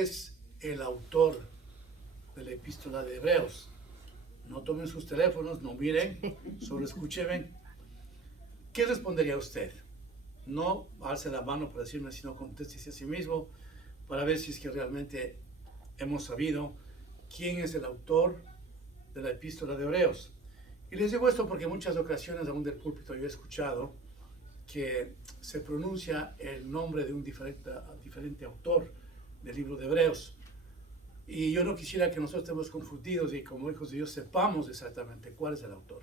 es el autor de la epístola de Hebreos? No tomen sus teléfonos, no miren, solo escúchenme. ¿Qué respondería usted? No alce la mano para decirme, sino contéstese a sí mismo para ver si es que realmente hemos sabido quién es el autor de la epístola de Hebreos. Y les digo esto porque en muchas ocasiones, aún del púlpito, yo he escuchado que se pronuncia el nombre de un diferente autor del libro de Hebreos. Y yo no quisiera que nosotros estemos confundidos y como hijos de Dios sepamos exactamente cuál es el autor.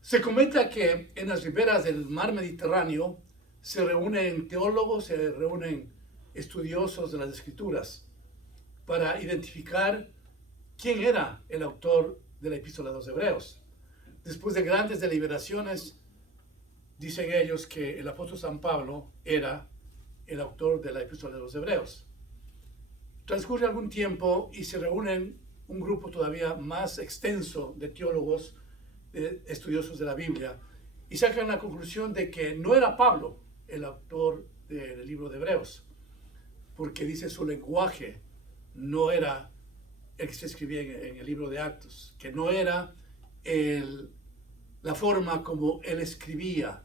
Se comenta que en las riberas del mar Mediterráneo se reúnen teólogos, se reúnen estudiosos de las Escrituras para identificar quién era el autor de la epístola de los Hebreos. Después de grandes deliberaciones, dicen ellos que el apóstol San Pablo era el autor de la epístola de los Hebreos. Transcurre algún tiempo y se reúnen un grupo todavía más extenso de teólogos, de estudiosos de la Biblia, y sacan la conclusión de que no era Pablo el autor del libro de Hebreos, porque dice su lenguaje no era el que se escribía en el libro de Actos, que no era la forma como él escribía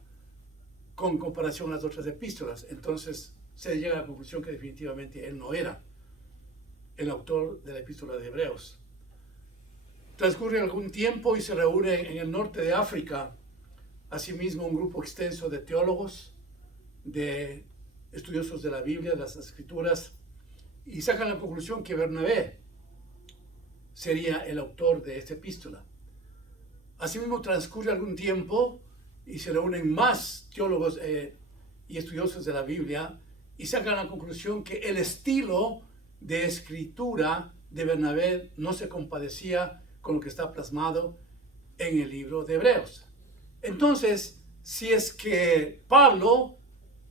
con comparación a las otras epístolas. Entonces se llega a la conclusión que definitivamente él no era el autor de la epístola de Hebreos. Transcurre algún tiempo y se reúne en el norte de África, asimismo un grupo extenso de teólogos, de estudiosos de la Biblia, de las Escrituras, y sacan la conclusión que Bernabé sería el autor de esta epístola. Asimismo transcurre algún tiempo y se reúnen más teólogos y estudiosos de la Biblia y sacan la conclusión que el estilo de escritura de Bernabé no se compadecía con lo que está plasmado en el libro de Hebreos. Entonces, si es que Pablo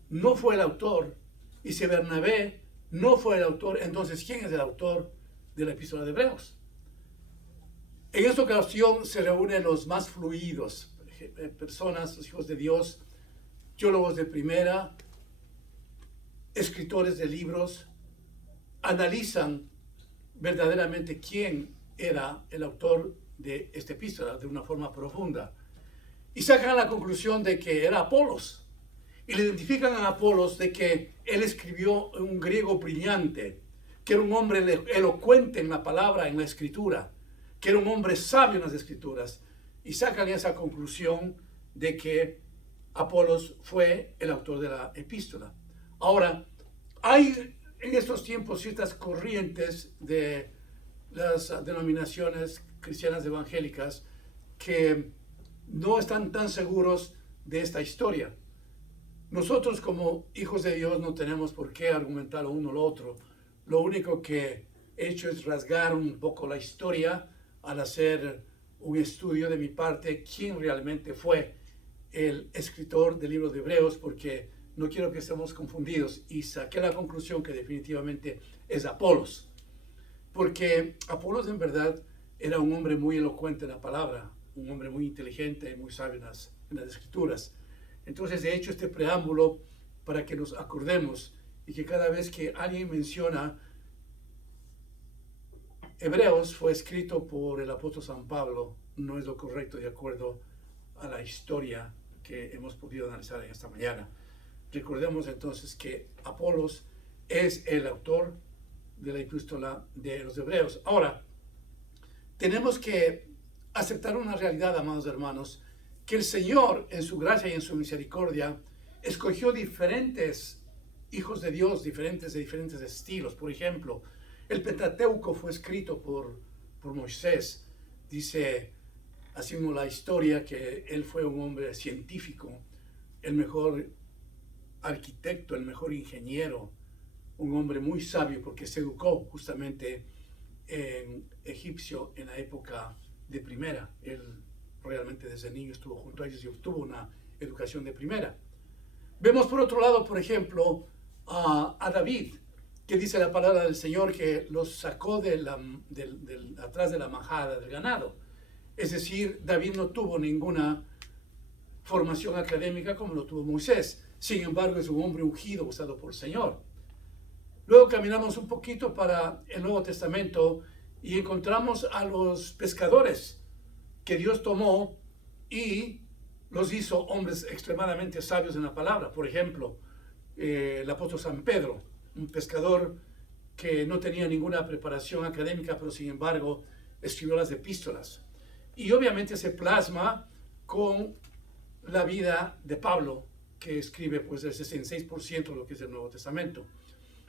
no fue el autor y si Bernabé no fue el autor, entonces ¿quién es el autor de la epístola de Hebreos? En esta ocasión se reúnen los más fluidos, personas, los hijos de Dios, teólogos de primera, escritores de libros, analizan verdaderamente quién era el autor de esta epístola de una forma profunda y sacan la conclusión de que era Apolos y le identifican a Apolos de que él escribió un griego brillante, que era un hombre elocuente en la palabra, en la escritura, que era un hombre sabio en las escrituras, y sacan esa conclusión de que Apolos fue el autor de la epístola. Ahora, hay en estos tiempos ciertas corrientes de las denominaciones cristianas evangélicas que no están tan seguros de esta historia. Nosotros como hijos de Dios no tenemos por qué argumentar lo uno o lo otro. Lo único que he hecho es rasgar un poco la historia al hacer un estudio de mi parte quién realmente fue el escritor del libro de Hebreos, porque no quiero que estemos confundidos, y saqué la conclusión que definitivamente es Apolos, porque Apolos en verdad era un hombre muy elocuente en la palabra, un hombre muy inteligente y muy sabio en las escrituras. Entonces he hecho este preámbulo para que nos acordemos y que cada vez que alguien menciona Hebreos fue escrito por el apóstol San Pablo, no es lo correcto de acuerdo a la historia que hemos podido analizar en esta mañana. Recordemos entonces que Apolos es el autor de la epístola de los Hebreos. Ahora, tenemos que aceptar una realidad, amados hermanos, que el Señor en su gracia y en su misericordia escogió diferentes hijos de Dios, diferentes de diferentes estilos. Por ejemplo, el Pentateuco fue escrito por Moisés. Dice así como la historia que él fue un hombre científico, el mejor arquitecto, el mejor ingeniero, un hombre muy sabio porque se educó justamente en egipcio en la época de primera. Él realmente desde niño estuvo junto a ellos y obtuvo una educación de primera. Vemos por otro lado, por ejemplo, a David, que dice la palabra del Señor que los sacó atrás de la manjada del ganado. Es decir, David no tuvo ninguna formación académica como lo tuvo Moisés. Sin embargo, es un hombre ungido, usado por el Señor. Luego caminamos un poquito para el Nuevo Testamento y encontramos a los pescadores que Dios tomó y los hizo hombres extremadamente sabios en la palabra. Por ejemplo, el apóstol San Pedro, un pescador que no tenía ninguna preparación académica, pero sin embargo escribió las epístolas. Y obviamente se plasma con la vida de Pablo, que escribe pues el 66% de lo que es el Nuevo Testamento.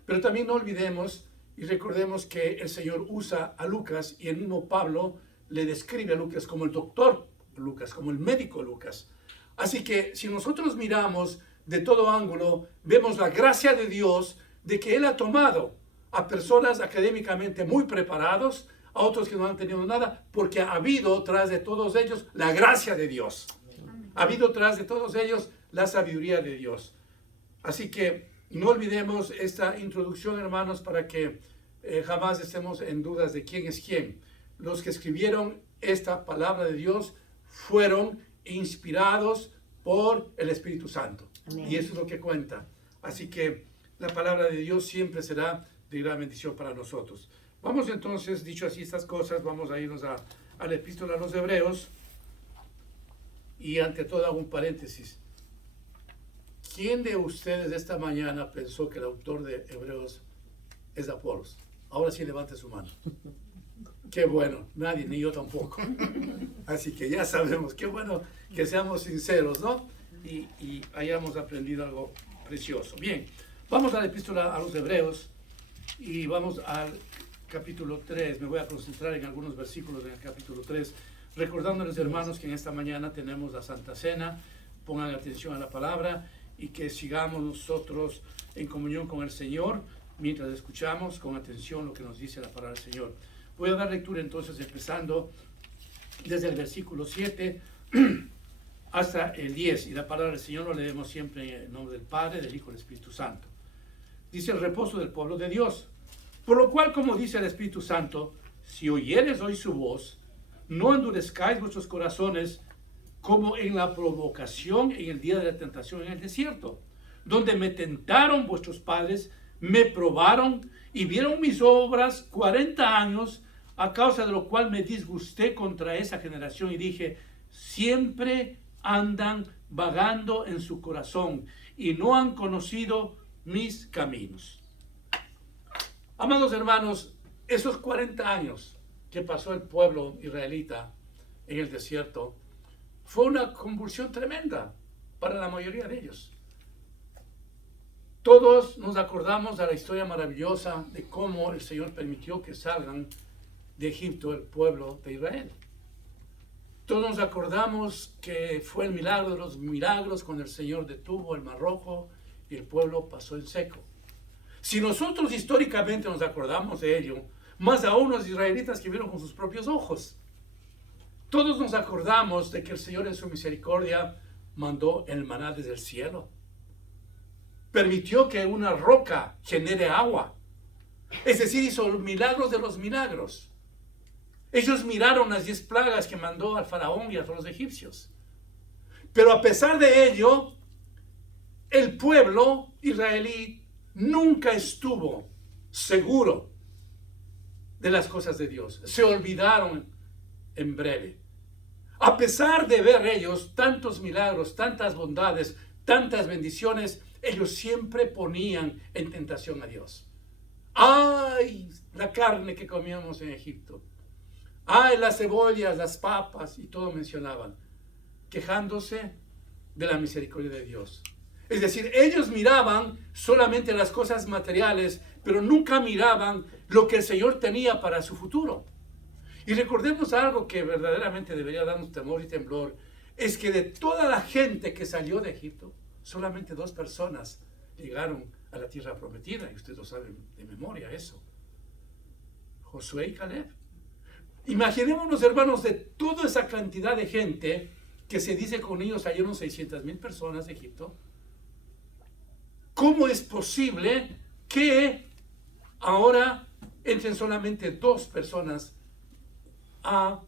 Pero también no olvidemos y recordemos que el Señor usa a Lucas y el mismo Pablo le describe a Lucas como el doctor Lucas, como el médico Lucas. Así que si nosotros miramos de todo ángulo, vemos la gracia de Dios de que Él ha tomado a personas académicamente muy preparados, a otros que no han tenido nada, porque ha habido tras de todos ellos la gracia de Dios. Ha habido tras de todos ellos la sabiduría de Dios. Así que no olvidemos esta introducción, hermanos, para que jamás estemos en dudas de quién es quién. Los que escribieron esta palabra de Dios fueron inspirados por el Espíritu Santo. Amén. Y eso es lo que cuenta. Así que la palabra de Dios siempre será de gran bendición para nosotros. Vamos entonces, dicho así estas cosas, vamos a irnos a la epístola a los Hebreos. Y ante todo hago un paréntesis. ¿Quién de ustedes esta mañana pensó que el autor de Hebreos es Apolos? Ahora sí levante su mano. Qué bueno, nadie, ni yo tampoco. Así que ya sabemos, qué bueno que seamos sinceros, ¿no? Y hayamos aprendido algo precioso. Bien, vamos a la epístola a los Hebreos y vamos al capítulo 3. Me voy a concentrar en algunos versículos del capítulo 3, recordándoles, hermanos, que en esta mañana tenemos la Santa Cena. Pongan atención a la palabra y que sigamos nosotros en comunión con el Señor mientras escuchamos con atención lo que nos dice la palabra del Señor. Voy a dar lectura entonces empezando desde el versículo 7 hasta el 10, y la palabra del Señor lo leemos siempre en el nombre del Padre, del Hijo y del Espíritu Santo. Dice: el reposo del pueblo de Dios. Por lo cual, como dice el Espíritu Santo, si oyeres hoy su voz, no endurezcáis vuestros corazones como en la provocación en el día de la tentación en el desierto, donde me tentaron vuestros padres, me probaron y vieron mis obras 40 años, a causa de lo cual me disgusté contra esa generación y dije: siempre andan vagando en su corazón y no han conocido mis caminos. Amados hermanos, esos 40 años que pasó el pueblo israelita en el desierto fue una convulsión tremenda para la mayoría de ellos. Todos nos acordamos de la historia maravillosa de cómo el Señor permitió que salgan de Egipto el pueblo de Israel. Todos nos acordamos que fue el milagro de los milagros cuando el Señor detuvo el Mar Rojo y el pueblo pasó en seco. Si nosotros históricamente nos acordamos de ello, más aún los israelitas que vieron con sus propios ojos. Todos nos acordamos de que el Señor en su misericordia mandó el maná desde el cielo. Permitió que una roca genere agua. Es decir, hizo los milagros de los milagros. Ellos miraron las 10 plagas que mandó al faraón y a todos los egipcios. Pero a pesar de ello, el pueblo israelí nunca estuvo seguro de las cosas de Dios. Se olvidaron en breve. A pesar de ver ellos tantos milagros, tantas bondades, tantas bendiciones, ellos siempre ponían en tentación a Dios. ¡Ay! La carne que comíamos en Egipto. ¡Ay! Las cebollas, las papas, y todo mencionaban, quejándose de la misericordia de Dios. Es decir, ellos miraban solamente las cosas materiales, pero nunca miraban lo que el Señor tenía para su futuro. Y recordemos algo que verdaderamente debería darnos temor y temblor, es que de toda la gente que salió de Egipto, solamente 2 personas llegaron a la tierra prometida, y ustedes lo saben de memoria eso: Josué y Caleb. Imaginémonos, hermanos, de toda esa cantidad de gente que se dice con ellos salieron 600,000 personas de Egipto. ¿Cómo es posible que ahora entren solamente 2 personas a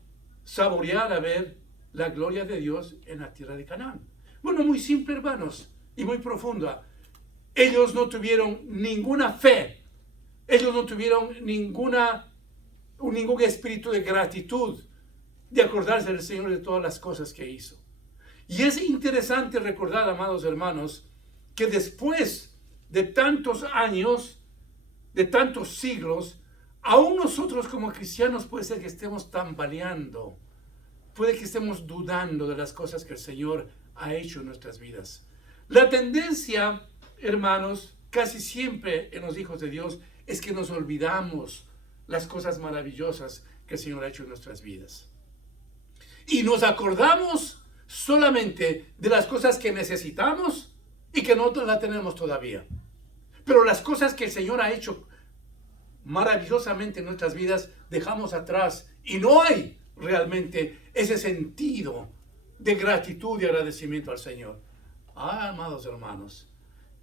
saborear, a ver la gloria de Dios en la tierra de Canaán? Bueno, muy simple, hermanos, y muy profunda. Ellos no tuvieron ninguna fe Ellos no tuvieron ningún espíritu de gratitud, de acordarse del Señor de todas las cosas que hizo. Y es interesante recordar, amados hermanos, que después de tantos años, de tantos siglos, aún nosotros como cristianos puede ser que estemos tambaleando, puede que estemos dudando de las cosas que el Señor ha hecho en nuestras vidas. La tendencia, hermanos, casi siempre en los hijos de Dios es que nos olvidamos las cosas maravillosas que el Señor ha hecho en nuestras vidas. Y nos acordamos solamente de las cosas que necesitamos y que no la tenemos todavía. Pero las cosas que el Señor ha hecho maravillosamente en nuestras vidas dejamos atrás y no hay realmente ese sentido de gratitud y agradecimiento al Señor. Amados hermanos,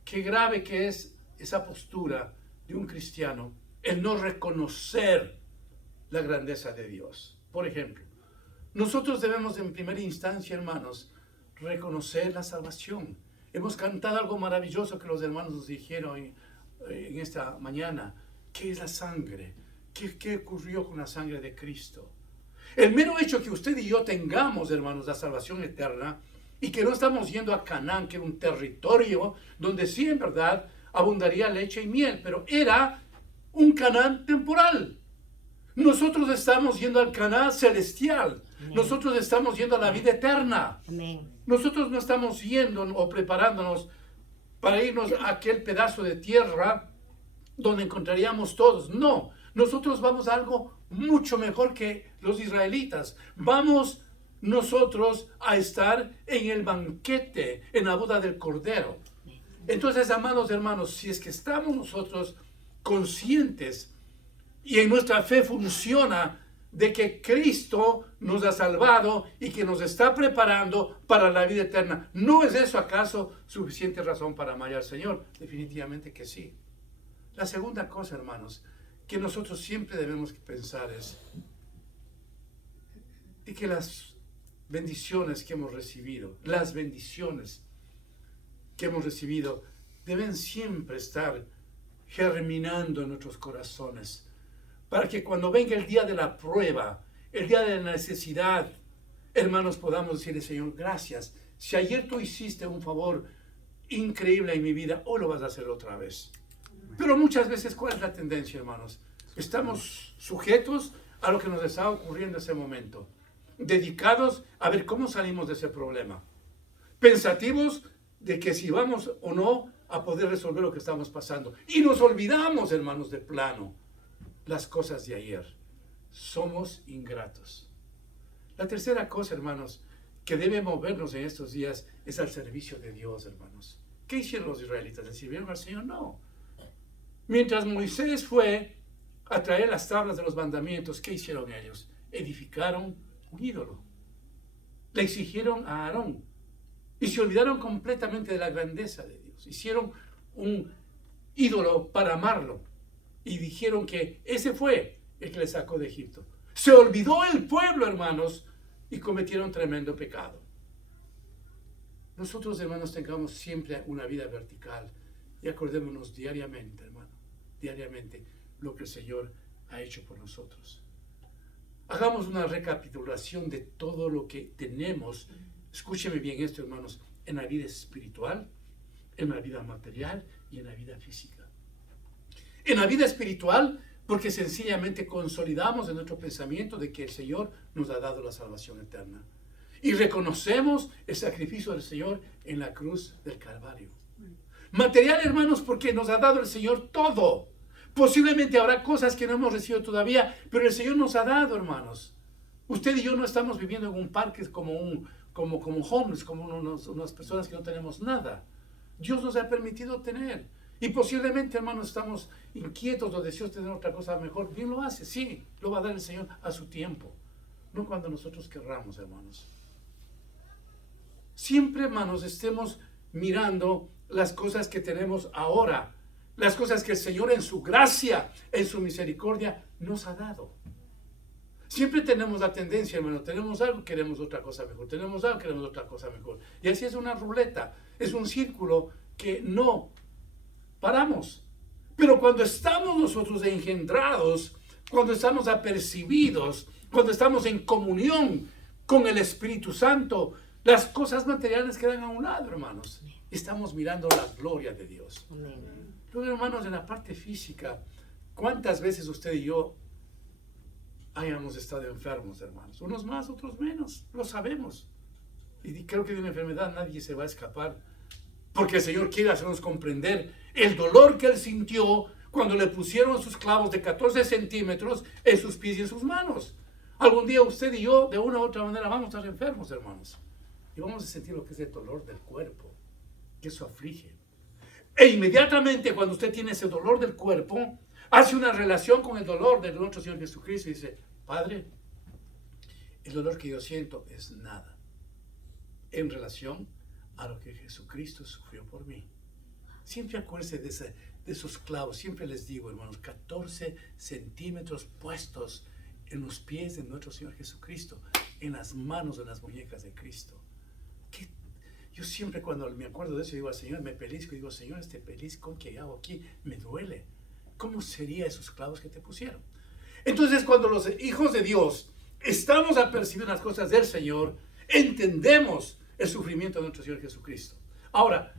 qué grave que es esa postura de un cristiano, el no reconocer la grandeza de Dios. Por ejemplo, nosotros debemos en primera instancia, hermanos, reconocer la salvación. Hemos cantado algo maravilloso que los hermanos nos dijeron en esta mañana. ¿Qué es la sangre? ¿Qué ocurrió con la sangre de Cristo? El mero hecho que usted y yo tengamos, hermanos, la salvación eterna y que no estamos yendo a Canaán, que era un territorio donde sí, en verdad, abundaría leche y miel, pero era un Canaán temporal. Nosotros estamos yendo al Canaán celestial. Amén. Nosotros estamos yendo a la vida eterna. Amén. Nosotros no estamos yendo o preparándonos para irnos a aquel pedazo de tierra donde encontraríamos todos. No, nosotros vamos a algo mucho mejor que los israelitas. Vamos nosotros a estar en el banquete, en la boda del Cordero. Entonces, amados hermanos, si es que estamos nosotros conscientes y en nuestra fe funciona de que Cristo nos ha salvado y que nos está preparando para la vida eterna, ¿no es eso acaso suficiente razón para amar al Señor? Definitivamente que sí. La segunda cosa, hermanos, que nosotros siempre debemos pensar es de que las bendiciones que hemos recibido, deben siempre estar germinando en nuestros corazones, para que cuando venga el día de la prueba, el día de la necesidad, hermanos, podamos decirle, Señor, gracias. Si ayer tú hiciste un favor increíble en mi vida, hoy lo vas a hacer otra vez. Pero muchas veces, ¿cuál es la tendencia, hermanos? Estamos sujetos a lo que nos está ocurriendo en ese momento, dedicados a ver cómo salimos de ese problema, pensativos de que si vamos o no a poder resolver lo que estamos pasando. Y nos olvidamos, hermanos, de plano las cosas de ayer. Somos ingratos. La tercera cosa, hermanos, que debe movernos en estos días es al servicio de Dios, hermanos. ¿Qué hicieron los israelitas? ¿Le sirvieron al Señor? No. Mientras Moisés fue a traer las tablas de los mandamientos, ¿qué hicieron ellos? Edificaron un ídolo. Le exigieron a Aarón y se olvidaron completamente de la grandeza de Dios. Hicieron un ídolo para amarlo y dijeron que ese fue el que les sacó de Egipto. Se olvidó el pueblo, hermanos, y cometieron tremendo pecado. Nosotros, hermanos, tengamos siempre una vida vertical y acordémonos diariamente, hermano, diariamente lo que el Señor ha hecho por nosotros. Hagamos una recapitulación de todo lo que tenemos. Escúcheme bien esto, hermanos, en la vida espiritual, en la vida material y en la vida física. En la vida espiritual, porque sencillamente consolidamos en nuestro pensamiento de que el Señor nos ha dado la salvación eterna. Y reconocemos el sacrificio del Señor en la cruz del Calvario. Material, hermanos, porque nos ha dado el Señor todo. Posiblemente habrá cosas que no hemos recibido todavía, pero el Señor nos ha dado, hermanos. Usted y yo no estamos viviendo en un parque como homeless, como unas personas que no tenemos nada. Dios nos ha permitido tener. Y posiblemente, hermanos, estamos inquietos o deseosos de tener otra cosa mejor. Bien lo hace, sí, lo va a dar el Señor a su tiempo. No cuando nosotros querramos, hermanos. Siempre, hermanos, estemos mirando las cosas que tenemos ahora, las cosas que el Señor en su gracia, en su misericordia nos ha dado. Siempre tenemos la tendencia, hermano, tenemos algo, queremos otra cosa mejor, tenemos algo, queremos otra cosa mejor. Y así es una ruleta, es un círculo que no paramos. Pero cuando estamos nosotros engendrados, cuando estamos apercibidos, cuando estamos en comunión con el Espíritu Santo, las cosas materiales quedan a un lado, hermanos. Estamos mirando la gloria de Dios. Luego, hermanos, en la parte física, ¿cuántas veces usted y yo hayamos estado enfermos, hermanos? Unos más, otros menos, lo sabemos. Y creo que de una enfermedad nadie se va a escapar, porque el Señor quiere hacernos comprender el dolor que Él sintió cuando le pusieron sus clavos de 14 centímetros en sus pies y en sus manos. Algún día usted y yo, de una u otra manera, vamos a estar enfermos, hermanos. Y vamos a sentir lo que es el dolor del cuerpo, que eso aflige. E inmediatamente cuando usted tiene ese dolor del cuerpo, hace una relación con el dolor de nuestro Señor Jesucristo y dice, Padre, el dolor que yo siento es nada en relación a lo que Jesucristo sufrió por mí. Siempre acuérdense de esos clavos. Siempre les digo, hermanos, 14 centímetros puestos en los pies de nuestro Señor Jesucristo, en las manos de las muñecas de Cristo. Yo siempre cuando me acuerdo de eso digo al Señor, me pellizco y digo, Señor, este pellizco que hago aquí me duele. ¿Cómo serían esos clavos que te pusieron? Entonces, cuando los hijos de Dios estamos a percibir las cosas del Señor, entendemos el sufrimiento de nuestro Señor Jesucristo. Ahora,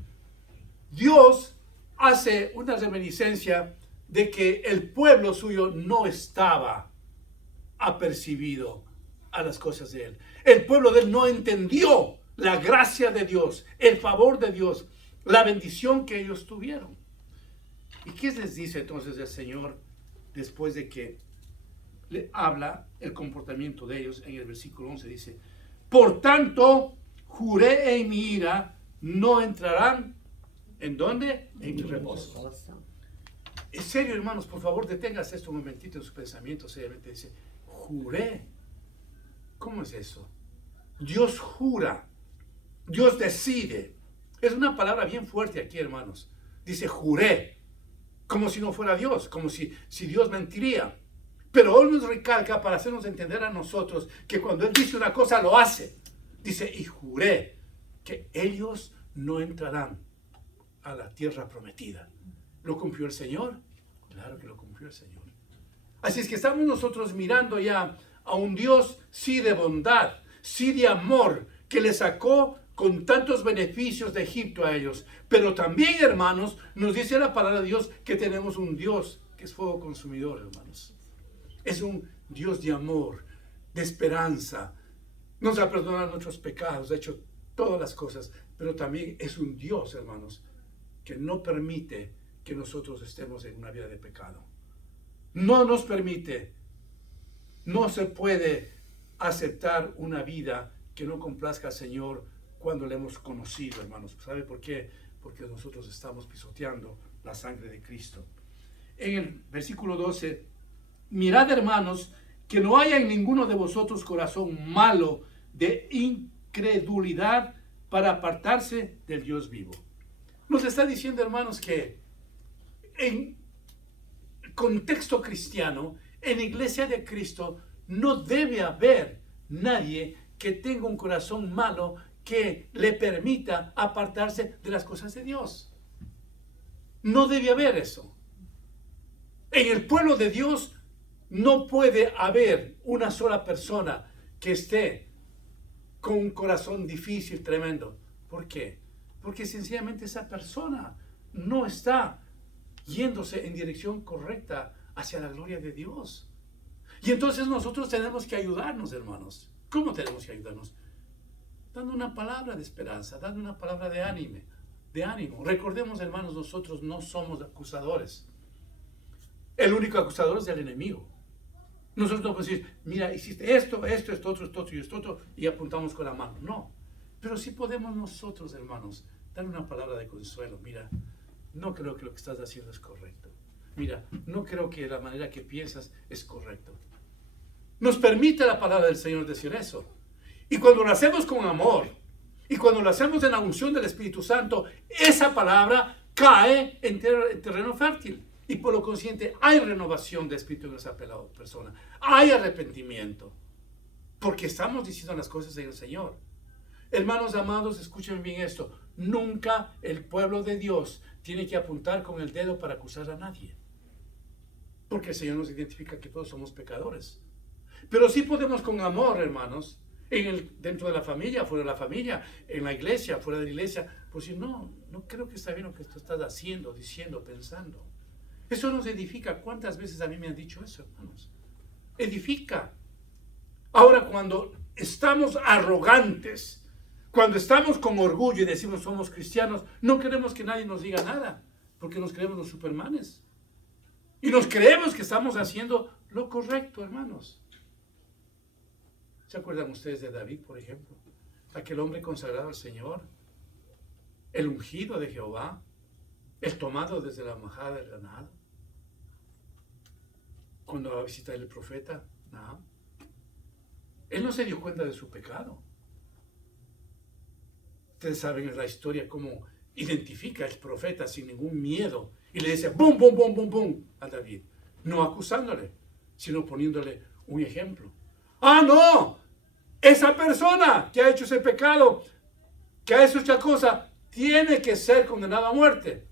Dios hace una reminiscencia de que el pueblo suyo no estaba apercibido a las cosas de Él. El pueblo de Él no entendió la gracia de Dios, el favor de Dios, la bendición que ellos tuvieron. ¿Y qué les dice entonces el Señor después de que le habla el comportamiento de ellos? En el versículo 11 dice, por tanto, juré en mi ira, no entrarán, ¿en dónde? En mi reposo. En serio, hermanos, por favor, deténgase esto un momentito en su pensamiento. Seriamente dice, juré. ¿Cómo es eso? Dios jura, Dios decide. Es una palabra bien fuerte aquí, hermanos. Dice, juré, como si no fuera Dios, como si Dios mentiría. Pero Él nos recalca para hacernos entender a nosotros que cuando Él dice una cosa, lo hace. Dice, y juré que ellos no entrarán a la tierra prometida. ¿Lo cumplió el Señor? Claro que lo cumplió el Señor. Así es que estamos nosotros mirando ya a un Dios, sí de bondad, sí de amor, que le sacó con tantos beneficios de Egipto a ellos. Pero también, hermanos, nos dice la palabra de Dios que tenemos un Dios que es fuego consumidor, hermanos. Es un Dios de amor, de esperanza. Nos ha perdonado nuestros pecados, ha hecho todas las cosas, pero también es un Dios, hermanos, que no permite que nosotros estemos en una vida de pecado. No nos permite, no se puede aceptar una vida que no complazca al Señor cuando le hemos conocido, hermanos. ¿Sabe por qué? Porque nosotros estamos pisoteando la sangre de Cristo. En el versículo 12, mirad, hermanos, que no haya en ninguno de vosotros corazón malo de incredulidad para apartarse del Dios vivo. Nos está diciendo, hermanos, que en contexto cristiano, en la iglesia de Cristo, no debe haber nadie que tenga un corazón malo que le permita apartarse de las cosas de Dios. No debe haber eso. En el pueblo de Dios no puede haber una sola persona que esté con un corazón difícil, tremendo. ¿Por qué? Porque sencillamente esa persona no está yéndose en dirección correcta hacia la gloria de Dios. Y entonces nosotros tenemos que ayudarnos, hermanos. ¿Cómo tenemos que ayudarnos? Dando una palabra de esperanza, dando una palabra de ánimo. Recordemos, hermanos, nosotros no somos acusadores. El único acusador es el enemigo. Nosotros no podemos decir, mira, hiciste esto, otro, y apuntamos con la mano. No. Pero sí podemos nosotros, hermanos, dar una palabra de consuelo. Mira, no creo que lo que estás haciendo es correcto. Mira, no creo que la manera que piensas es correcto. Nos permite la palabra del Señor decir eso. Y cuando lo hacemos con amor, y cuando lo hacemos en la unción del Espíritu Santo, esa palabra cae en terreno fértil. Y por lo consiguiente hay renovación de espíritu en esa persona. Hay arrepentimiento. Porque estamos diciendo las cosas del Señor. Hermanos amados, escuchen bien esto. Nunca el pueblo de Dios tiene que apuntar con el dedo para acusar a nadie. Porque el Señor nos identifica que todos somos pecadores. Pero sí podemos con amor, hermanos, dentro de la familia, fuera de la familia, en la iglesia, fuera de la iglesia, pues si no creo que está bien lo que tú estás haciendo, diciendo, pensando. Eso nos edifica. ¿Cuántas veces a mí me han dicho eso, hermanos? Edifica. Ahora, cuando estamos arrogantes, cuando estamos con orgullo y decimos somos cristianos, no queremos que nadie nos diga nada, porque nos creemos los supermanes. Y nos creemos que estamos haciendo lo correcto, hermanos. ¿Se acuerdan ustedes de David, por ejemplo? Aquel hombre consagrado al Señor, el ungido de Jehová, el tomado desde la majada del ganado. Cuando va a visitar el profeta, no. Él no se dio cuenta de su pecado. Ustedes saben la historia cómo identifica el profeta sin ningún miedo y le dice bum, bum, bum, bum, bum a David. No acusándole, sino poniéndole un ejemplo. ¡Ah, no! Esa persona que ha hecho ese pecado, que ha hecho esta cosa, tiene que ser condenada a muerte.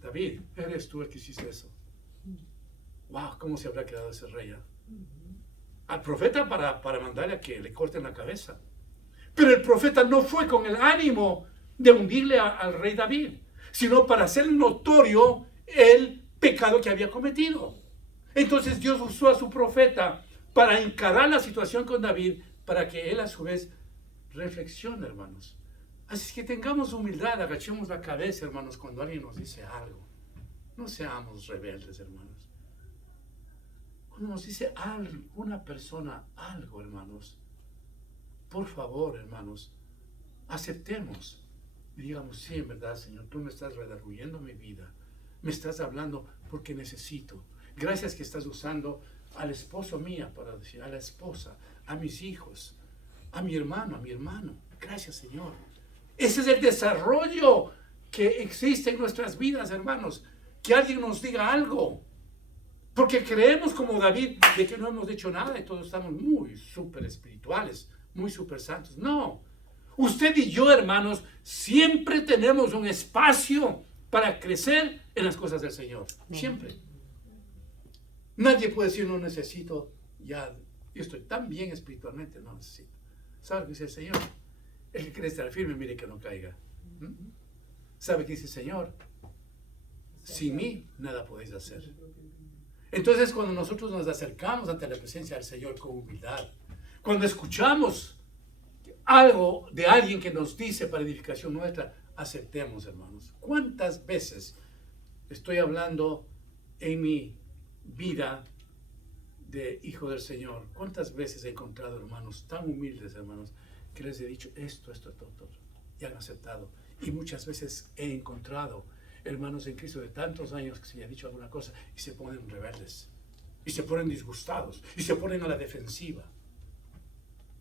David, eres tú el que hiciste eso. ¡Wow! ¿Cómo se habrá quedado ese rey? Al profeta para mandarle a que le corten la cabeza. Pero el profeta no fue con el ánimo de hundirle al rey David, sino para hacer notorio el pecado que había cometido. Entonces Dios usó a su profeta para encarar la situación con David, para que él a su vez reflexione, hermanos. Así es que tengamos humildad, agachemos la cabeza, hermanos, cuando alguien nos dice algo. No seamos rebeldes, hermanos. Cuando nos dice alguna persona algo, hermanos, por favor, hermanos, aceptemos y digamos, sí, en verdad, Señor, tú me estás redarguyendo mi vida, me estás hablando porque necesito. Gracias que estás usando al esposo mía para decir, a la esposa, a mis hijos, a mi hermano, Gracias, Señor. Ese es el desarrollo que existe en nuestras vidas, hermanos. Que alguien nos diga algo. Porque creemos como David de que no hemos hecho nada y todos estamos muy súper espirituales, muy súper santos. No. Usted y yo, hermanos, siempre tenemos un espacio para crecer en las cosas del Señor. Siempre. Nadie puede decir, no necesito, ya, yo estoy tan bien espiritualmente, no necesito. ¿Sabe lo que dice el Señor? El que quiere estar firme, mire que no caiga. ¿Sabe qué dice el Señor? Sin mí, nada podéis hacer. Entonces, cuando nosotros nos acercamos ante la presencia del Señor con humildad, cuando escuchamos algo de alguien que nos dice para edificación nuestra, aceptemos, hermanos. ¿Cuántas veces estoy hablando en mi vida de hijo del Señor? ¿Cuántas veces he encontrado hermanos tan humildes, hermanos, que les he dicho esto, y han aceptado? Y muchas veces he encontrado hermanos en Cristo de tantos años que se le ha dicho alguna cosa y se ponen rebeldes, y se ponen disgustados, y se ponen a la defensiva.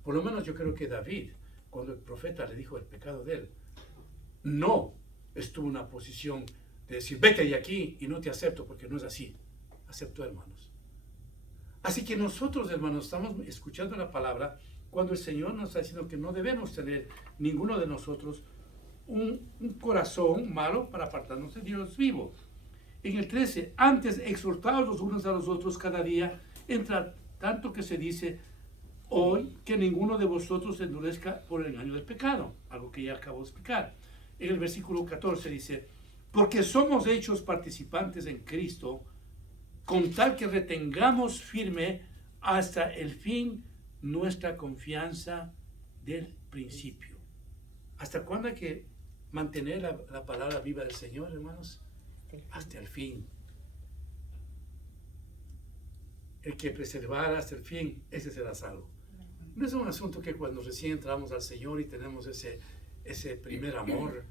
Por lo menos yo creo que David, cuando el profeta le dijo el pecado de él, no estuvo en una posición de decir, vete de aquí y no te acepto, porque no es así. Aceptó, hermanos. Así que nosotros, hermanos, estamos escuchando la palabra cuando el Señor nos está diciendo que no debemos tener ninguno de nosotros un corazón malo para apartarnos de Dios vivo. En el 13, antes exhortaos los unos a los otros cada día, entra tanto que se dice hoy que ninguno de vosotros se endurezca por el engaño del pecado, algo que ya acabo de explicar. En el versículo 14 dice, porque somos hechos participantes en Cristo, con tal que retengamos firme hasta el fin nuestra confianza del principio. ¿Hasta cuándo hay que mantener la palabra viva del Señor, hermanos? Hasta el fin. El que preservara hasta el fin, ese será salvo. No es un asunto que cuando recién entramos al Señor y tenemos ese primer amor,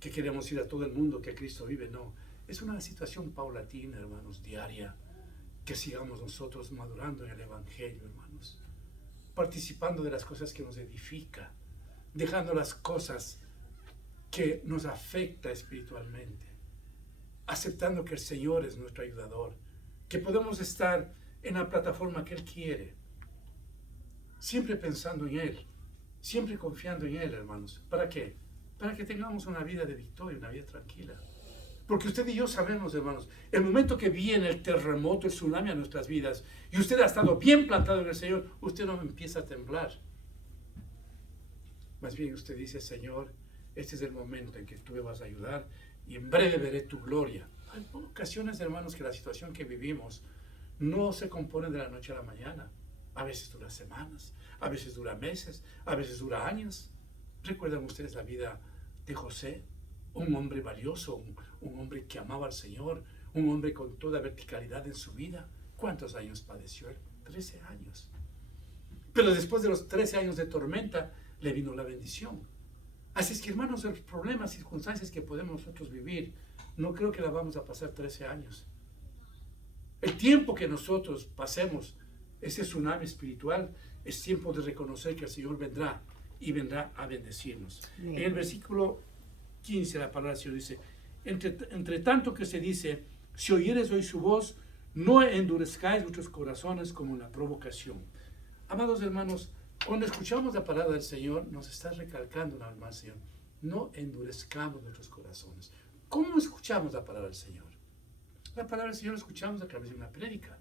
que queremos ir a todo el mundo, que Cristo vive, no. Es una situación paulatina, hermanos, diaria, que sigamos nosotros madurando en el Evangelio, hermanos, participando de las cosas que nos edifica, dejando las cosas que nos afecta espiritualmente, aceptando que el Señor es nuestro ayudador, que podemos estar en la plataforma que Él quiere, siempre pensando en Él, siempre confiando en Él, hermanos. ¿Para qué? Para que tengamos una vida de victoria, una vida tranquila. Porque usted y yo sabemos, hermanos, el momento que viene el terremoto, el tsunami a nuestras vidas, y usted ha estado bien plantado en el Señor, usted no empieza a temblar. Más bien usted dice, Señor, este es el momento en que tú me vas a ayudar y en breve veré tu gloria. Hay ocasiones, hermanos, que la situación que vivimos no se compone de la noche a la mañana. A veces dura semanas, a veces dura meses, a veces dura años. ¿Recuerdan ustedes la vida de José? Un hombre valioso, un hombre que amaba al Señor, un hombre con toda verticalidad en su vida. ¿Cuántos años padeció él? 13 años. Pero después de los 13 años de tormenta, le vino la bendición. Así es que, hermanos, los problemas, circunstancias que podemos nosotros vivir, no creo que la vamos a pasar 13 años. El tiempo que nosotros pasemos ese tsunami espiritual es tiempo de reconocer que el Señor vendrá y vendrá a bendecirnos. Bien. En el versículo 15 la palabra del Señor dice, entre tanto que se dice, si oyeres hoy su voz, no endurezcáis vuestros corazones como en la provocación. Amados hermanos, cuando escuchamos la palabra del Señor, nos está recalcando una vez más, Señor, no endurezcamos nuestros corazones. ¿Cómo escuchamos la palabra del Señor? La palabra del Señor la escuchamos a través de una prédica.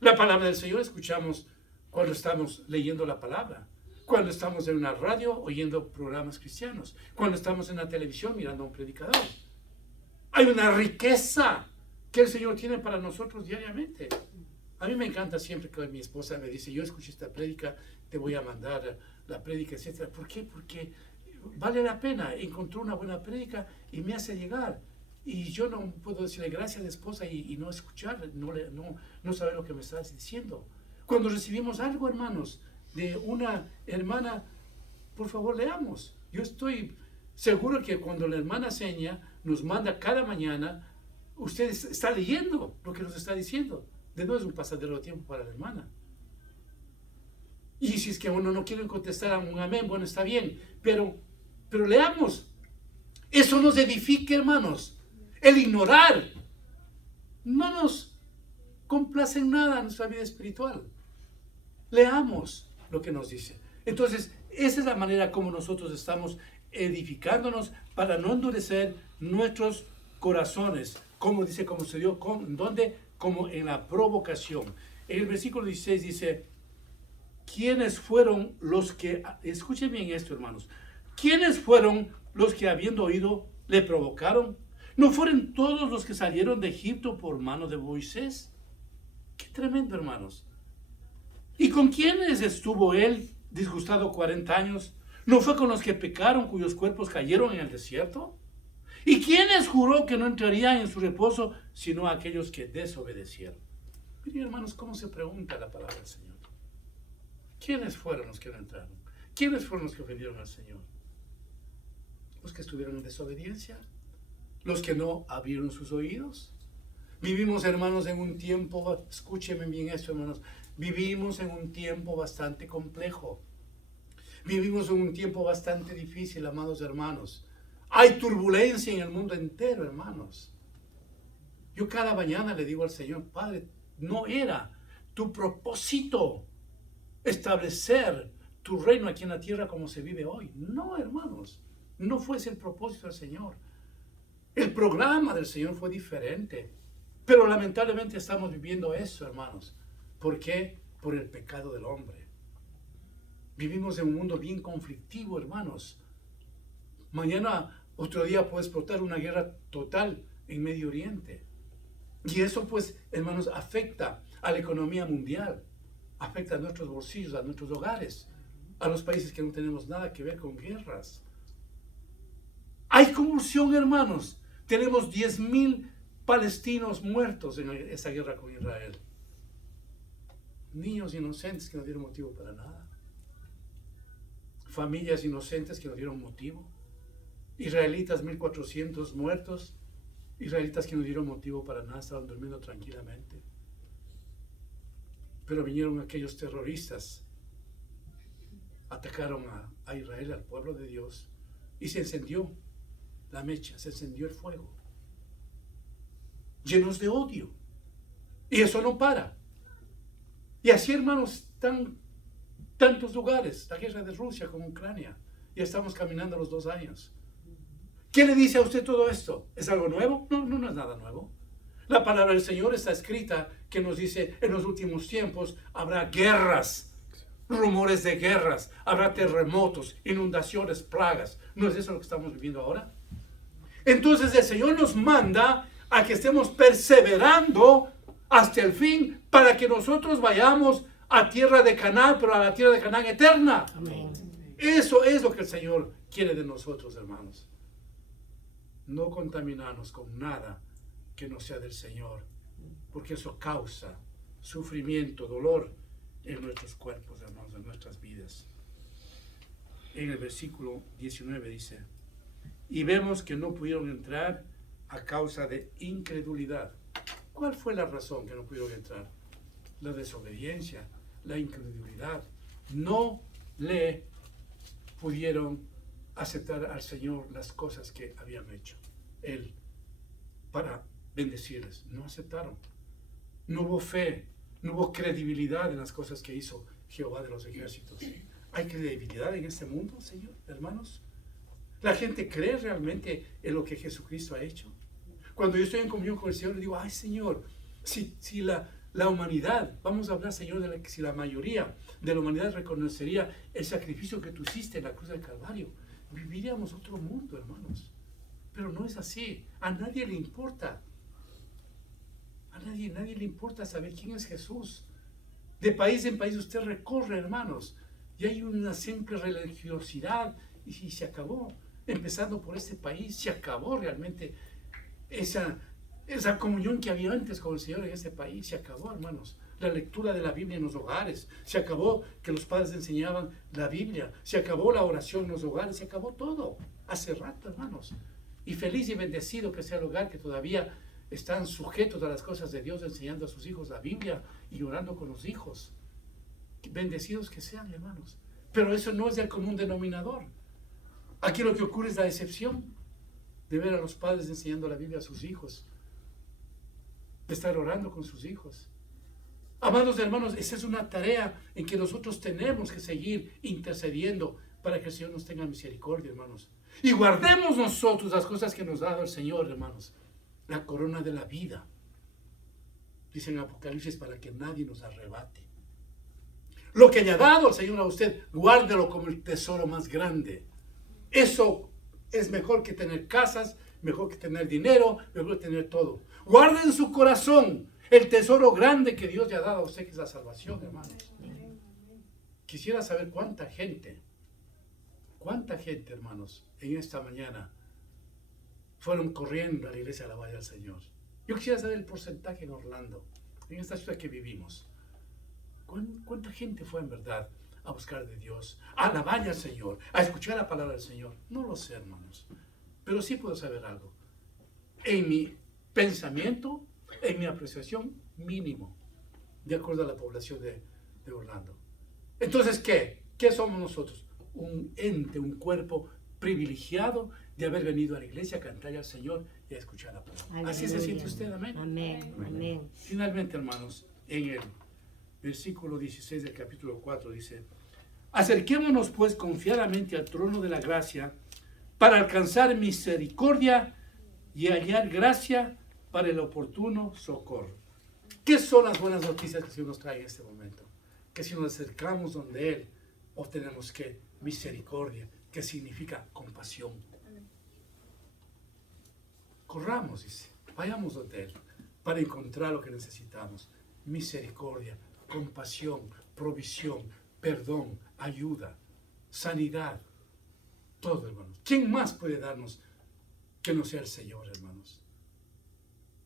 La palabra del Señor la escuchamos cuando estamos leyendo la palabra, cuando estamos en una radio oyendo programas cristianos, cuando estamos en la televisión mirando a un predicador. Hay una riqueza que el Señor tiene para nosotros diariamente. A mí me encanta siempre que mi esposa me dice, yo escuché esta prédica, te voy a mandar la prédica, etc. ¿Por qué? Porque vale la pena. Encontró una buena prédica y me hace llegar. Y yo no puedo decirle gracias, esposa, y no escuchar, no saber lo que me estás diciendo. Cuando recibimos algo, hermanos, de una hermana, por favor, leamos. Yo estoy seguro que cuando la hermana Seña nos manda cada mañana, usted está leyendo lo que nos está diciendo. De no es un pasadero de tiempo para la hermana. Y si es que uno no quiere contestar a un amén, bueno, está bien, pero leamos. Eso nos edifica, hermanos. El ignorar no nos complace en nada en nuestra vida espiritual. Leamos lo que nos dice. Entonces, esa es la manera como nosotros estamos edificándonos para no endurecer nuestros corazones. Como dice, como se dio, ¿dónde? Como en la provocación. En el versículo 16 dice, ¿quiénes fueron los que, escuchen bien esto, hermanos, quiénes fueron los que habiendo oído le provocaron? ¿No fueron todos los que salieron de Egipto por mano de Moisés? Qué tremendo, hermanos. ¿Y con quiénes estuvo él disgustado 40 años? ¿No fue con los que pecaron, cuyos cuerpos cayeron en el desierto? ¿Y quiénes juró que no entrarían en su reposo, sino aquellos que desobedecieron? Miren, hermanos, cómo se pregunta la palabra del Señor. ¿Quiénes fueron los que no entraron? ¿Quiénes fueron los que ofendieron al Señor? ¿Los que estuvieron en desobediencia? ¿Los que no abrieron sus oídos? Vivimos, hermanos, en un tiempo, escúchenme bien esto, hermanos, vivimos en un tiempo bastante complejo. Vivimos en un tiempo bastante difícil, amados hermanos. Hay turbulencia en el mundo entero, hermanos. Yo cada mañana le digo al Señor, Padre, no era tu propósito establecer tu reino aquí en la tierra como se vive hoy. No, hermanos, no fue ese el propósito del Señor. El programa del Señor fue diferente. Pero lamentablemente estamos viviendo eso, hermanos. ¿Por qué? Por el pecado del hombre. Vivimos en un mundo bien conflictivo, hermanos. Mañana, otro día puede explotar una guerra total en Medio Oriente. Y eso, pues, hermanos, afecta a la economía mundial. Afecta a nuestros bolsillos, a nuestros hogares, a los países que no tenemos nada que ver con guerras. Hay convulsión, hermanos. Tenemos 10,000 palestinos muertos en esa guerra con Israel. Niños inocentes que no dieron motivo para nada. Familias inocentes que no dieron motivo. Israelitas, 1,400 muertos. Israelitas que no dieron motivo para nada, estaban durmiendo tranquilamente. Pero vinieron aquellos terroristas, atacaron a Israel, al pueblo de Dios, y se encendió la mecha, se encendió el fuego, llenos de odio. Y eso no para. Y así, hermanos, tan tantos lugares. La guerra de Rusia con Ucrania. Ya estamos caminando los 2 años. ¿Qué le dice a usted todo esto? ¿Es algo nuevo? No, no es nada nuevo. La palabra del Señor está escrita que nos dice en los últimos tiempos habrá guerras, rumores de guerras, habrá terremotos, inundaciones, plagas. ¿No es eso lo que estamos viviendo ahora? Entonces el Señor nos manda a que estemos perseverando hasta el fin para que nosotros vayamos a tierra de Canaán, pero a la tierra de Canaán eterna. Amén. Eso es lo que el Señor quiere de nosotros, hermanos. No contaminarnos con nada que no sea del Señor, porque eso causa sufrimiento, dolor en nuestros cuerpos, hermanos, en nuestras vidas. En el versículo 19 dice, y vemos que no pudieron entrar a causa de incredulidad. ¿Cuál fue la razón que no pudieron entrar? La desobediencia, la incredulidad. No le pudieron aceptar al Señor las cosas que habían hecho Él para bendecirles. No aceptaron. No hubo fe, no hubo credibilidad en las cosas que hizo Jehová de los ejércitos. ¿Hay credibilidad en este mundo, Señor, hermanos? ¿La gente cree realmente en lo que Jesucristo ha hecho? Cuando yo estoy en comunión con el Señor, le digo, ay Señor, si la humanidad, vamos a hablar, Señor, si la mayoría de la humanidad reconocería el sacrificio que tú hiciste en la cruz del Calvario, viviríamos otro mundo, hermanos. Pero no es así. A nadie le importa. A nadie le importa saber quién es Jesús. De país en país usted recorre, hermanos, y hay una simple religiosidad y se acabó. Empezando por este país, se acabó realmente esa comunión que había antes con el Señor en este país. Se acabó, hermanos. La lectura de la Biblia en los hogares. Se acabó que los padres enseñaban la Biblia. Se acabó la oración en los hogares. Se acabó todo. Hace rato, hermanos. Y feliz y bendecido que sea el hogar que todavía están sujetos a las cosas de Dios, enseñando a sus hijos la Biblia y orando con los hijos. Bendecidos que sean, hermanos. Pero eso no es el común denominador. Aquí lo que ocurre es la excepción de ver a los padres enseñando la Biblia a sus hijos, de estar orando con sus hijos. Amados hermanos, esa es una tarea en que nosotros tenemos que seguir intercediendo para que el Señor nos tenga misericordia, hermanos. Y guardemos nosotros las cosas que nos ha dado el Señor, hermanos. La corona de la vida. Dice en Apocalipsis, para que nadie nos arrebate. Lo que haya dado el Señor a usted, guárdelo como el tesoro más grande. Eso es mejor que tener casas, mejor que tener dinero, mejor que tener todo. Guarde en su corazón el tesoro grande que Dios le ha dado a usted, que es la salvación, hermanos. Quisiera saber cuánta gente, hermanos, en esta mañana fueron corriendo a la iglesia a alabar al Señor. Yo quisiera saber el porcentaje en Orlando, en esta ciudad que vivimos. ¿Cuánta gente fue en verdad a buscar de Dios, a alabar al Señor, a escuchar la palabra del Señor? No lo sé, hermanos, pero sí puedo saber algo. En mi pensamiento, en mi apreciación, mínimo, de acuerdo a la población de Orlando. Entonces, ¿qué somos nosotros? Un ente, un cuerpo privilegiado de haber venido a la iglesia a cantar al Señor y a escuchar la palabra. Aleluya. Así se siente usted, amén. Amén. Amén. Finalmente, hermanos, en el versículo 16 del capítulo 4 dice, acerquémonos pues confiadamente al trono de la gracia para alcanzar misericordia y hallar gracia para el oportuno socorro. ¿Qué son las buenas noticias que el Señor nos trae en este momento? Que si nos acercamos donde Él, obtenemos que misericordia, que significa compasión. Corramos, dice, vayamos donde Él para encontrar lo que necesitamos. Misericordia, compasión, provisión, perdón, ayuda, sanidad, todo, hermanos. ¿Quién más puede darnos que no sea el Señor, hermanos?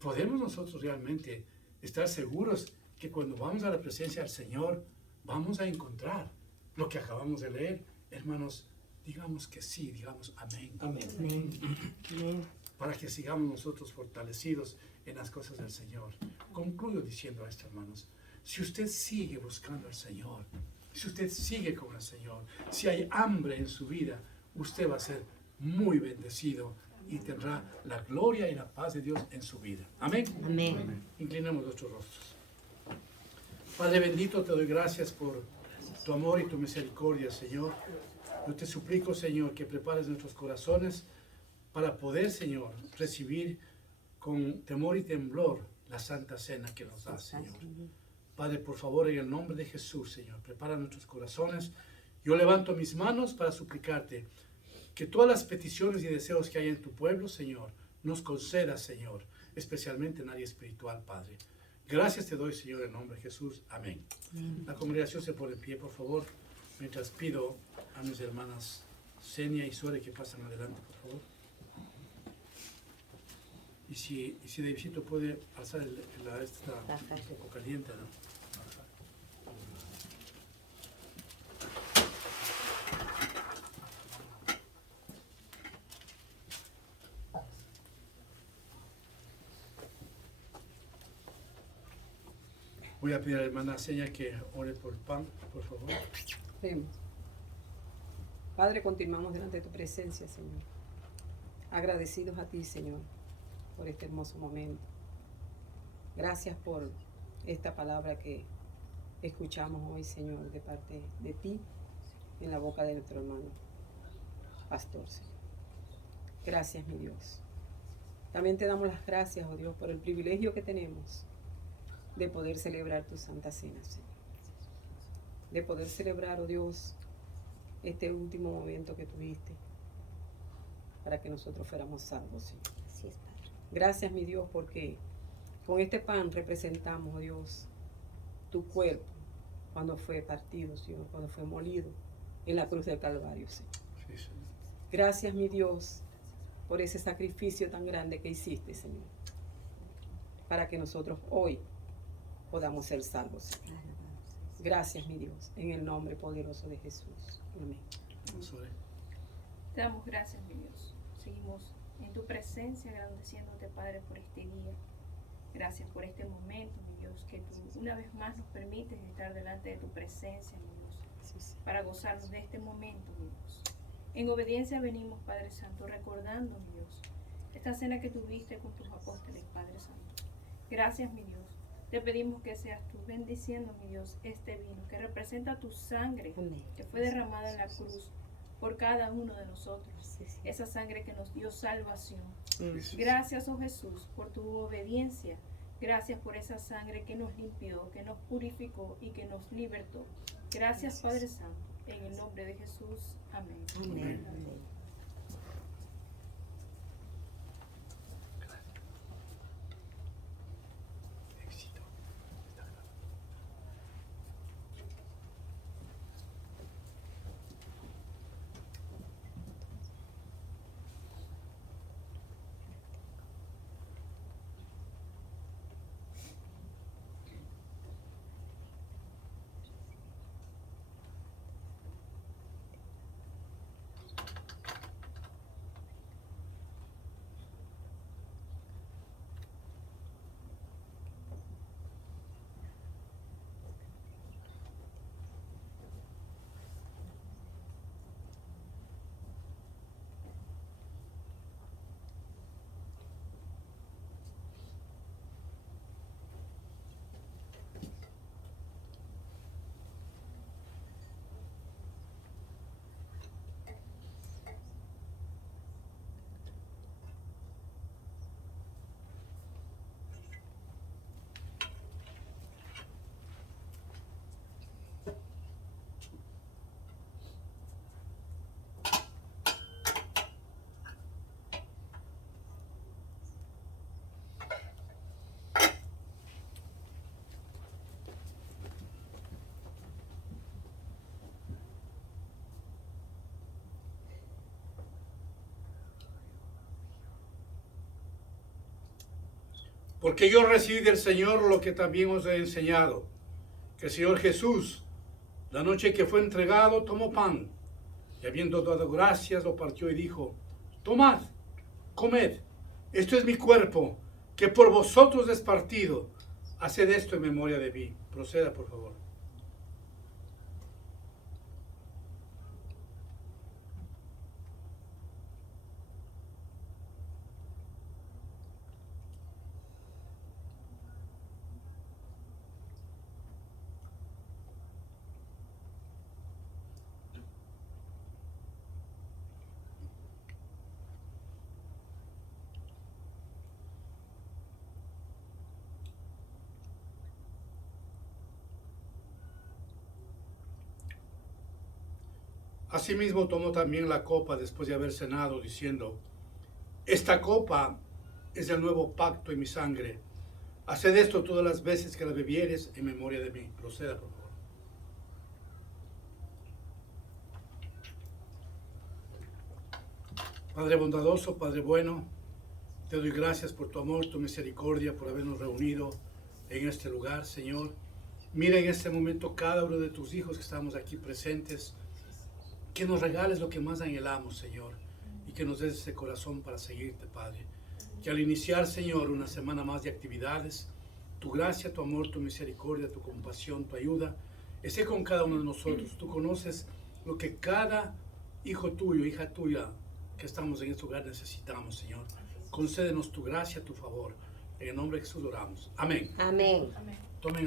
¿Podemos nosotros realmente estar seguros que cuando vamos a la presencia del Señor vamos a encontrar lo que acabamos de leer? Hermanos, digamos que sí, digamos amén. Amén. Amén. Para que sigamos nosotros fortalecidos en las cosas del Señor. Concluyo diciendo esto, hermanos. Si usted sigue buscando al Señor, si usted sigue con el Señor, si hay hambre en su vida, usted va a ser muy bendecido y tendrá la gloria y la paz de Dios en su vida. Amén. Amén. Inclinemos nuestros rostros. Padre bendito, te doy gracias por tu amor y tu misericordia, Señor. Yo te suplico, Señor, que prepares nuestros corazones para poder, Señor, recibir con temor y temblor la Santa Cena que nos das, Señor. Padre, por favor, en el nombre de Jesús, Señor, prepara nuestros corazones. Yo levanto mis manos para suplicarte que todas las peticiones y deseos que hay en tu pueblo, Señor, nos concedas, Señor, especialmente en área espiritual, Padre. Gracias te doy, Señor, en nombre de Jesús. Amén. La congregación se pone en pie, por favor, mientras pido a mis hermanas Senia y Sore que pasen adelante, por favor. Y si Davidito puede alzar esta un poco caliente, ¿no? Voy a pedir a la hermana Senia que ore por el pan, por favor. Oremos. Padre, continuamos delante de tu presencia, Señor. Agradecidos a ti, Señor, por este hermoso momento. Gracias por esta palabra que escuchamos hoy, Señor, de parte de ti, en la boca de nuestro hermano pastor, Señor. Gracias, mi Dios. También te damos las gracias, oh Dios, por el privilegio que tenemos de poder celebrar tu Santa Cena, Señor. De poder celebrar, oh Dios, este último momento que tuviste para que nosotros fuéramos salvos, Señor. Así es, Padre. Gracias, mi Dios, porque con este pan representamos, oh Dios, tu cuerpo cuando fue partido, Señor, cuando fue molido en la cruz del Calvario, Señor. Sí, Señor. Gracias, mi Dios, por ese sacrificio tan grande que hiciste, Señor, para que nosotros hoy podamos ser salvos, Señor. Gracias, mi Dios, en el nombre poderoso de Jesús. Amén. Sore. Te damos gracias, mi Dios. Seguimos en tu presencia, agradeciéndote, Padre, por este día. Gracias por este momento, mi Dios, que tú una vez más nos permites estar delante de tu presencia, mi Dios, Sí, sí. para gozarnos de este momento, mi Dios. En obediencia venimos, Padre Santo, recordando, mi Dios, esta cena que tuviste con tus apóstoles, Padre Santo. Gracias, mi Dios. Te pedimos que seas tú bendiciendo, mi Dios, este vino que representa tu sangre Amén. que fue derramada en la cruz por cada uno de nosotros. Sí, sí. Esa sangre que nos dio salvación. Mm. Gracias, oh Jesús, por tu obediencia. Gracias por esa sangre que nos limpió, que nos purificó y que nos libertó. Gracias, Padre Santo. En el nombre de Jesús. Amén. Amén. Amén. Éxito. Porque yo recibí del Señor lo que también os he enseñado, que el Señor Jesús, la noche que fue entregado, tomó pan, y habiendo dado gracias, lo partió y dijo: tomad, comed, esto es mi cuerpo, que por vosotros es partido. Haced esto en memoria de mí. Proceda, por favor. Asimismo tomó también la copa después de haber cenado, diciendo: esta copa es el nuevo pacto en mi sangre. Haced esto todas las veces que la bebieres en memoria de mí. Proceda, por favor. Padre bondadoso, Padre bueno, te doy gracias por tu amor, tu misericordia, por habernos reunido en este lugar, Señor. Mira en este momento cada uno de tus hijos que estamos aquí presentes. Que nos regales lo que más anhelamos, Señor, y que nos des ese corazón para seguirte, Padre. Que al iniciar, Señor, una semana más de actividades, tu gracia, tu amor, tu misericordia, tu compasión, tu ayuda, esté con cada uno de nosotros. Tú conoces lo que cada hijo tuyo, hija tuya, que estamos en este lugar necesitamos, Señor. Concédenos tu gracia, tu favor. En el nombre de Jesús oramos. Amén. Amén. Amén. Tomen